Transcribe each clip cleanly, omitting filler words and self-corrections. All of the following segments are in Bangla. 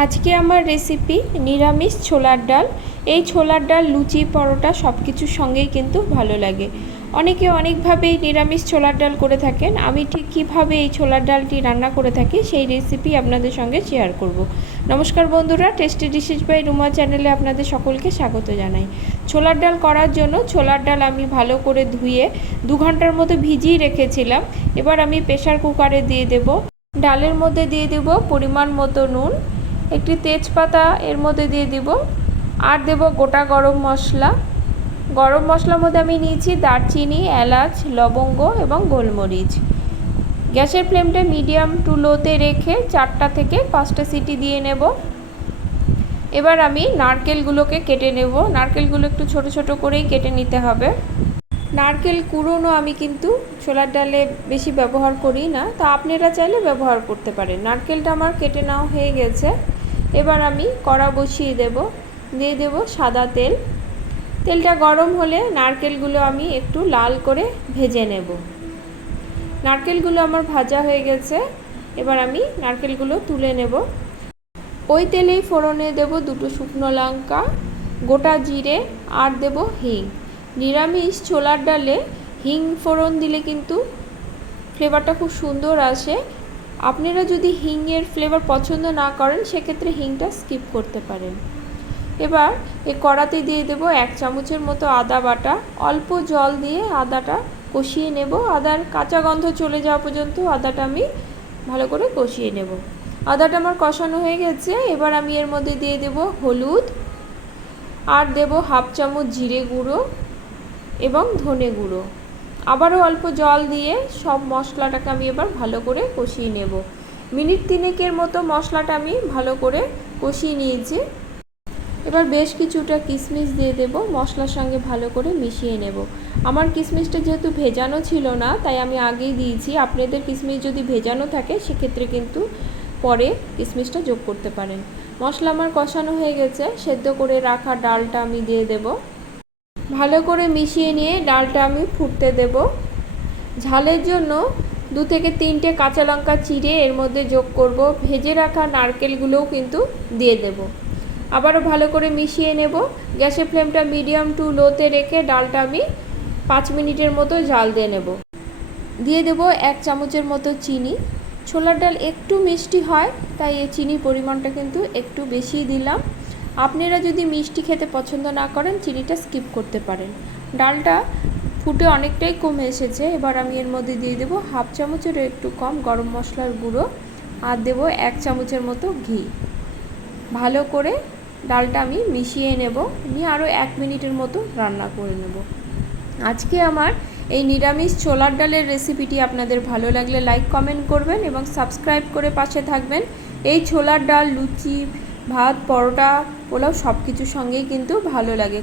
আজকে আমার রেসিপি নিরামিষ ছোলার ডাল। এই ছোলার ডাল লুচি পরোটা সব কিছুর সঙ্গেই কিন্তু ভালো লাগে। অনেকে অনেকভাবেই নিরামিষ ছোলার ডাল করে থাকেন। আমি ঠিক কীভাবে এই ছোলার ডালটি রান্না করে থাকি সেই রেসিপি আপনাদের সঙ্গে শেয়ার করব। নমস্কার বন্ধুরা, টেস্টি ডিশেস বাই রুমা চ্যানেলে আপনাদের সকলকে স্বাগত জানাই। ছোলার ডাল করার জন্য ছোলার ডাল আমি ভালো করে ধুয়ে 2 ঘন্টার মতো ভিজিয়ে রেখেছিলাম। এবার আমি প্রেসার কুকারে দিয়ে দেব। ডালের মধ্যে দিয়ে দেব পরিমাণ মতো নুন, একটি তেজপাতা এর মধ্যে দিয়ে দিব, আর দেব গোটা গরম মশলা। গরম মশলার মধ্যে আমি নিয়েছি দারচিনি, এলাচ, লবঙ্গ এবং গোলমরিচ। গ্যাসের ফ্লেমটা মিডিয়াম টু লোতে রেখে 4টা থেকে 5টা সিটি দিয়ে নেব। এবার আমি নারকেলগুলোকে কেটে নেব। নারকেলগুলো একটু ছোট ছোট করেই কেটে নিতে হবে। নারকেল কুড়োনো আমি কিন্তু ছোলার ডালে বেশি ব্যবহার করি না, তা আপনারা চাইলে ব্যবহার করতে পারেন। নারকেলটা আমার কেটে নেওয়া হয়ে গেছে। এবার আমি কড়া বসিয়ে দেব, দিয়ে দেব সাদা তেল। তেলটা গরম হলে নারকেলগুলো আমি একটু লাল করে ভেজে নেব। নারকেলগুলো আমার ভাজা হয়ে গেছে। এবার আমি নারকেলগুলো তুলে নেব। ওই তেলেই ফোড়নে দেব 2টো শুকনো লঙ্কা, গোটা জিরে, আর দেব হিং। নিরামিষ ছোলার ডালে হিং ফোড়ন দিলে কিন্তু ফ্লেভারটা খুব সুন্দর আসে। আপনারা যদি হিংয়ের ফ্লেভার পছন্দ না করেন সেক্ষেত্রে হিংটা স্কিপ করতে পারেন। এবার এই কড়াতে দিয়ে দেব 1 চামচের মতো আদা বাটা। অল্প জল দিয়ে আদাটা কষিয়ে নেব। আদার কাঁচা গন্ধ চলে যাওয়া পর্যন্ত আদাটা আমি ভালো করে কষিয়ে নেব। আদাটা আমার কষানো হয়ে গেছে। এবার আমি এর মধ্যে দিয়ে দেব হলুদ, আর দেব 1/2 চামচ জিরে গুঁড়ো এবং ধনে গুঁড়ো। আবারও অল্প জল দিয়ে সব মশলাটাকে আমি এবার ভালো করে কষিয়ে নেব। মিনিট 3 মতো মশলাটা আমি ভালো করে কষিয়ে নিয়েছি। এবার বেশ কিছুটা কিশমিশ দিয়ে দেব, মশলার সঙ্গে ভালো করে মিশিয়ে নেব। আমার কিশমিশটা যেহেতু ভেজানো ছিল না তাই আমি আগেই দিয়েছি। আপনাদের কিশমিশ যদি ভেজানো থাকে সেক্ষেত্রে কিন্তু পরে কিশমিশটা যোগ করতে পারেন। মশলা আমার কষানো হয়ে গেছে। সেদ্ধ করে রাখা ডালটা আমি দিয়ে দেব। ভালো করে মিশিয়ে নিয়ে ডালটা আমি ফুটতে দেব। ঝালের জন্য 2 থেকে 3টে কাঁচা লঙ্কা চিড়ে এর মধ্যে যোগ করব। ভেজে রাখা নারকেলগুলোও কিন্তু দিয়ে দেব। আবারও ভালো করে মিশিয়ে নেব। গ্যাসের ফ্লেমটা মিডিয়াম টু লোতে রেখে ডালটা আমি 5 মিনিটের মতো জাল দিয়ে নেব। দিয়ে দেব 1 চামচের মতো চিনি। ছোলার ডাল একটু মিষ্টি হয় তাই এই চিনির পরিমাণটা কিন্তু একটু বেশি দিলাম। আপনারা যদি মিষ্টি খেতে পছন্দ না করেন চিনিটা স্কিপ করতে পারেন। ডালটা ফুটে অনেকটাই কমে এসেছে। এবার আমি এর মধ্যে দিয়ে দেব 1/2 চামচেরও একটু কম গরম মশলার গুঁড়ো, আর দেব 1 চামচের মতো ঘি। ভালো করে ডালটা আমি মিশিয়ে নেব, নিয়ে আরও 1 মিনিটের মতো রান্না করে নেব। আজকে আমার এই নিরামিষ ছোলার ডালের রেসিপিটি আপনাদের ভালো লাগলে লাইক কমেন্ট করবেন এবং সাবস্ক্রাইব করে পাশে থাকবেন। এই ছোলার ডাল লুচি, ভাত, পরোটা, পোলাও সব কিছুর সঙ্গেই কিন্তু ভালো লাগে।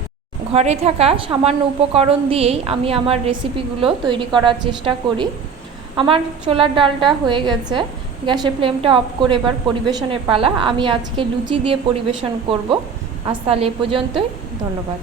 ঘরে থাকা সামান্য উপকরণ দিয়েই আমি আমার রেসিপিগুলো তৈরি করার চেষ্টা করি। আমার ছোলার ডালটা হয়ে গেছে। গ্যাসের ফ্লেমটা অফ করে এবার পরিবেশনের পালা। আমি আজকে লুচি দিয়ে পরিবেশন করব। আজ তাহলে এ পর্যন্তই। ধন্যবাদ।